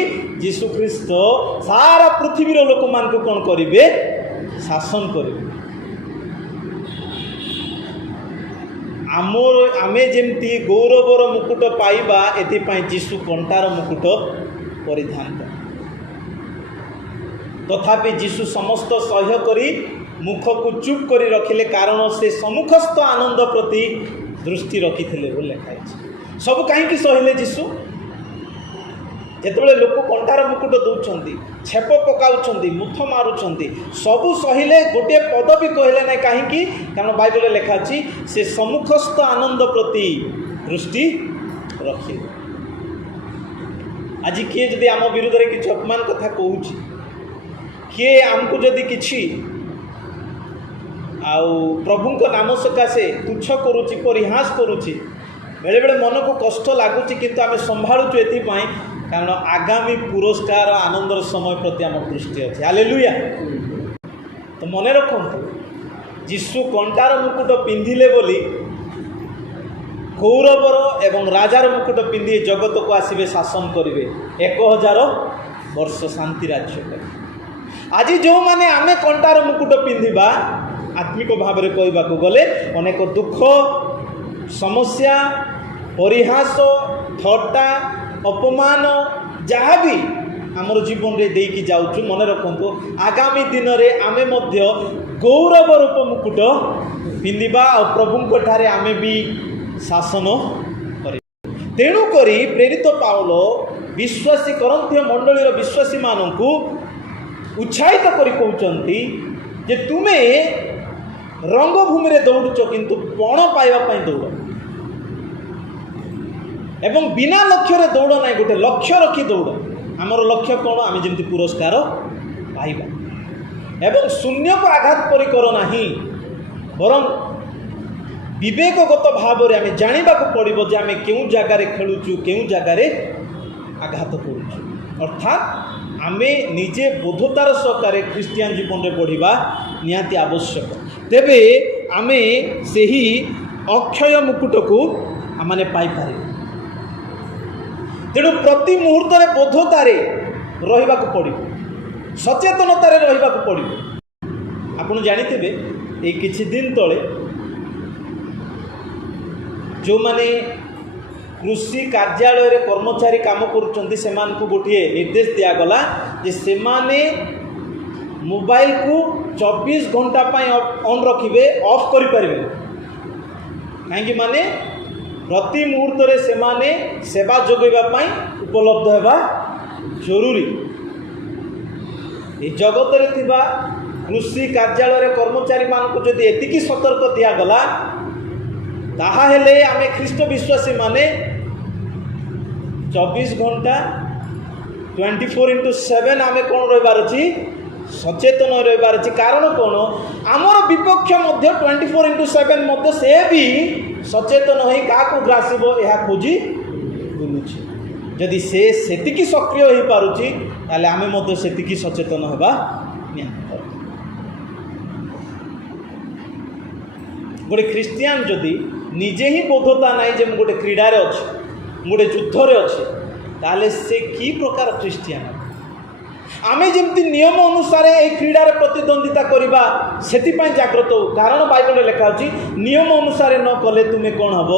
ଯୀଶୁ ଖ୍ରୀଷ୍ଟ ସାରା ପୃଥିବୀର ଲୋକମାନଙ୍କୁ କ'ଣ କରିବେ? ଶାସନ କରିବେ। ଆମେ ଯେମିତି ଗୌରବର ମୁକୁଟ ପାଇବା, ଏଥିପାଇଁ ଯୀଶୁ କଣ୍ଟାର ମୁକୁଟ ପରିଧାନ କଲେ। ତଥାପି ଯୀଶୁ ସମସ୍ତ ସହ୍ୟ କରି ମୁଖକୁ ଚୁପ୍ କରି ରଖିଲେ, କାରଣ ସେ ସମ୍ମୁଖସ୍ଥ ଆନନ୍ଦ ପ୍ରତି ଦୃଷ୍ଟି ରଖିଥିଲେ ବୋଲି ଲେଖା ହେଇଛି। ସବୁ କାହିଁକି ସହିଲେ ଯୀଶୁ? ଯେତେବେଳେ ଲୋକ କଣ୍ଟାର ମୁକୁଟ ଦେଉଛନ୍ତି, ଛେପ ପକାଉଛନ୍ତି, ମୁଥ ମାରୁଛନ୍ତି, ସବୁ ସହିଲେ, ଗୋଟିଏ ପଦ ବି କହିଲେ ନାହିଁ। କାହିଁକି? କାରଣ ବାଇବଲରେ ଲେଖା ଅଛି ସେ ସମ୍ମୁଖସ୍ଥ ଆନନ୍ଦ ପ୍ରତି ଦୃଷ୍ଟି ରଖିଲେ। ଆଜି କିଏ ଯଦି ଆମ ବିରୁଦ୍ଧରେ କିଛି ଅପମାନ କଥା କହୁଛି, କିଏ ଆମକୁ ଯଦି କିଛି ଆଉ ପ୍ରଭୁଙ୍କ ନାମ ସକାଶେ ତୁଚ୍ଛ କରୁଛି, ପରିହାସ କରୁଛି, ବେଳେବେଳେ ମନକୁ କଷ୍ଟ ଲାଗୁଛି, କିନ୍ତୁ ଆମେ ସମ୍ଭାଳୁଛୁ ଏଥିପାଇଁ କାରଣ ଆଗାମୀ ପୁରସ୍କାର ଆନନ୍ଦର ସମୟ ପ୍ରତି ଆମ ଦୃଷ୍ଟି ଅଛି। ହାଲେଲୁୟା। ତ ମନେ ରଖନ୍ତୁ, ଯୀଶୁ କଣ୍ଟାର ମୁକୁଟ ପିନ୍ଧିଲେ ବୋଲି ଗୌରବର ଏବଂ ରାଜାର ମୁକୁଟ ପିନ୍ଧି ଜଗତକୁ ଆସିବେ, ଶାସନ କରିବେ 1000 ବର୍ଷ ଶାନ୍ତି ରାଜ୍ୟ କରିବେ। ଆଜି ଯେଉଁମାନେ ଆମେ କଣ୍ଟାର ମୁକୁଟ ପିନ୍ଧିବା, ଆତ୍ମିକ ଭାବରେ କହିବାକୁ ଗଲେ ଅନେକ ଦୁଃଖ, ସମସ୍ୟା, ପରିହାସ, ଥଟ୍ଟା, ଅପମାନ ଯାହା ବି ଆମର ଜୀବନରେ ଦେଇକି ଯାଉଛୁ, ମନେ ରଖନ୍ତୁ ଆଗାମୀ ଦିନରେ ଆମେ ମଧ୍ୟ ଗୌରବ ରୂପ ମୁକୁଟ ପିନ୍ଧିବା ଆଉ ପ୍ରଭୁଙ୍କ ଠାରେ ଆମେ ବି ଶାସନ କରିବା। ତେଣୁକରି ପ୍ରେରିତ ପାଉଲ ବିଶ୍ୱାସୀ କରନ୍ଥୀୟ ମଣ୍ଡଳୀର ବିଶ୍ୱାସୀମାନଙ୍କୁ ଉତ୍ସାହିତ କରି କହୁଛନ୍ତି ଯେ ତୁମେ ରଙ୍ଗଭୂମିରେ ଦୌଡ଼ୁଛ, କିନ୍ତୁ ପଣ ପାଇବା ପାଇଁ ଦୌଡ଼, ଏବଂ ବିନା ଲକ୍ଷ୍ୟରେ ଦୌଡ଼ ନାହିଁ, ଗୋଟେ ଲକ୍ଷ୍ୟ ରଖି ଦୌଡ଼। ଆମର ଲକ୍ଷ୍ୟ କ'ଣ? ଆମେ ଯେମିତି ପୁରସ୍କାର ପାଇବା। ଏବଂ ଶୂନ୍ୟକୁ ଆଘାତ ପରି କର ନାହିଁ, ବରଂ ବିବେକଗତ ଭାବରେ ଆମେ ଜାଣିବାକୁ ପଡ଼ିବ ଯେ ଆମେ କେଉଁ ଜାଗାରେ ଖେଳୁଛୁ, କେଉଁ ଜାଗାରେ ଆଘାତ କରୁଛୁ। ଅର୍ଥାତ୍ ଆମେ ନିଜେ ବୋଧତାର ସହକାରେ ଖ୍ରୀଷ୍ଟିଆନ ଜୀବନରେ ବଢ଼ିବା ନିହାତି ଆବଶ୍ୟକ। ତେବେ ଆମେ ସେହି ଅକ୍ଷୟ ମୁକୁଟକୁ ଆମମାନେ ପାଇପାରିବା। ତେଣୁ ପ୍ରତି ମୁହୂର୍ତ୍ତରେ ବୋଧତାରେ ରହିବାକୁ ପଡ଼ିବ, ସଚେତନତାରେ ରହିବାକୁ ପଡ଼ିବ। ଆପଣ ଜାଣିଥିବେ ଏଇ କିଛି ଦିନ ତଳେ ଯେଉଁମାନେ କୃଷି କାର୍ଯ୍ୟାଳୟରେ କର୍ମଚାରୀ କାମ କରୁଛନ୍ତି, ସେମାନଙ୍କୁ ଗୋଟିଏ ନିର୍ଦ୍ଦେଶ ଦିଆଗଲା ଯେ ସେମାନେ ମୋବାଇଲକୁ 24 ଘଣ୍ଟା ପାଇଁ ଅନ୍ ରଖିବେ, ଅଫ୍ କରିପାରିବେ। କାହିଁକି? ମାନେ ପ୍ରତି ମୁହୂର୍ତ୍ତରେ ସେମାନେ ସେବା ଯୋଗାଇବା ପାଇଁ ଉପଲବ୍ଧ ହେବା ଜରୁରୀ। ଏ ଜଗତରେ ଥିବା କୃଷି କାର୍ଯ୍ୟାଳୟରେ କର୍ମଚାରୀମାନଙ୍କୁ ଯଦି ଏତିକି ସତର୍କ ଦିଆଗଲା, ତାହେଲେ ଆମେ ଖ୍ରୀଷ୍ଟ ବିଶ୍ୱାସୀମାନେ 24 ଘଣ୍ଟା 24x7 ଆମେ କ'ଣ ରହିବାର ଅଛି? ସଚେତନ ରହିବାର ଅଛି। କାରଣ କ'ଣ? ଆମର ବିପକ୍ଷ ମଧ୍ୟ 24x7 ମଧ୍ୟ ସେ ବି ସଚେତନ ହୋଇ କାହାକୁ ଗ୍ରାସିବ ଏହା ଖୋଜି ବୁଲୁଛି। ଯଦି ସେ ସେତିକି ସକ୍ରିୟ ହୋଇପାରୁଛି, ତାହେଲେ ଆମେ ମଧ୍ୟ ସେତିକି ସଚେତନ ହେବା ନିହାତି। ଗୋଟେ ଖ୍ରୀଷ୍ଟିଆନ ଯଦି ନିଜେ ହିଁ ବୋଧତା ନାହିଁ ଯେ ମୁଁ ଗୋଟେ କ୍ରୀଡ଼ାରେ ଅଛି, ମୁଁ ଗୋଟେ ଯୁଦ୍ଧରେ ଅଛି, ତାହେଲେ ସେ କି ପ୍ରକାର ଖ୍ରୀଷ୍ଟିଆନ? ଆମେ ଯେମିତି ନିୟମ ଅନୁସାରେ ଏହି କ୍ରୀଡ଼ାରେ ପ୍ରତିଦ୍ୱନ୍ଦିତା କରିବା, ସେଥିପାଇଁ ଜାଗ୍ରତ ହେଉ। କାରଣ ବାଇବଲରେ ଲେଖା ଅଛି ନିୟମ ଅନୁସାରେ ନ କଲେ ତୁମେ କ'ଣ ହେବ?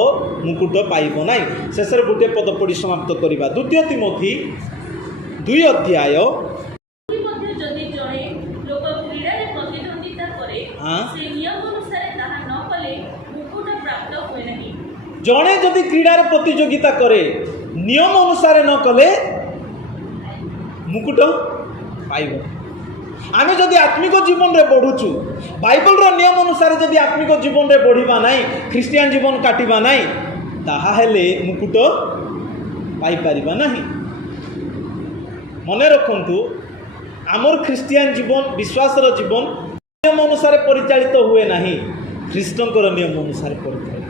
ମୁକୁଟ ପାଇବ ନାହିଁ। ଶେଷରେ ଗୋଟିଏ ପଦ ପଢ଼ି ସମାପ୍ତ କରିବା। 2 ତିମୋଥୀ 2 ଅଧ୍ୟାୟ। ମଧ୍ୟ ଯଦି ଜଣେ ଲୋକ କ୍ରୀଡ଼ାରେ ପ୍ରତିଦ୍ୱନ୍ଦିତା କରେ, ସେ ନିୟମ ଅନୁସାରେ ତାହା ନ କଲେ ମୁକୁଟ ପ୍ରାପ୍ତ ହୁଏ ନାହିଁ। ଜଣେ ଯଦି କ୍ରୀଡ଼ାରେ ପ୍ରତିଯୋଗିତା କରେ, ନିୟମ ଅନୁସାରେ ନ କଲେ ମୁକୁଟ ପାଇବ। ଆମେ ଯଦି ଆତ୍ମିକ ଜୀବନରେ ବଢ଼ୁଛୁ, ବାଇବଲର ନିୟମ ଅନୁସାରେ ଯଦି ଆତ୍ମିକ ଜୀବନରେ ବଢ଼ିବା ନାହିଁ, ଖ୍ରୀଷ୍ଟିଆନ ଜୀବନ କାଟିବା ନାହିଁ, ତାହେଲେ ମୁକୁଟ ପାଇପାରିବା ନାହିଁ। ମନେ ରଖନ୍ତୁ, ଆମର ଖ୍ରୀଷ୍ଟିଆନ ଜୀବନ, ବିଶ୍ୱାସର ଜୀବନ नियम अनुसार परिचालित हुए नहीं, ख्रीष्टंकर नियम अनुसार परिचालित।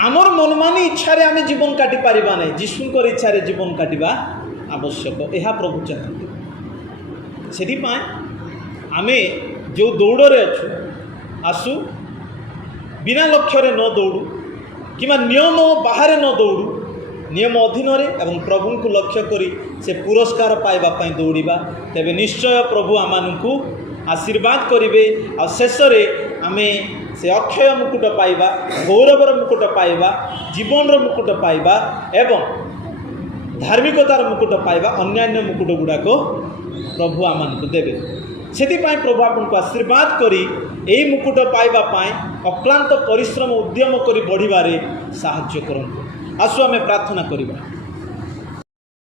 आमर मनमानी इच्छा रे आमे जीवन काटि पारिबा नहीं, जीशुंकर इच्छा रे जीवन काटिबा आवश्यक। यह प्रभु चाहते। सेठी पाए आमे जो दौड़े अच्छु आसु बिना लक्ष्य रे न दौड़ू कि नियम बाहर न दौड़ू, नियम अधीन एवं प्रभु को लक्ष्य करी से पुरस्कार पाइबा दौड़ा, तेबे निश्चय प्रभु आमानकु आशीर्वाद करिवे। आ शेष में आमे से अक्षय मुकुट पाइबा, गौरवर मुकुट पाइबा, जीवन मुकुट पाइबा एवं धार्मिकतार मुकुट पाइबा, अन्यान्य मुकुट गुड़ाक प्रभु आमानकु देवे। सेथिपाई प्रभु आपनको आशीर्वाद करी एई मुकुट पाइबा पाई अक्लांत परिश्रम उद्यम करी बढ़िबारे साहाय्य करंतु। आसु आमे प्रार्थना करिबा।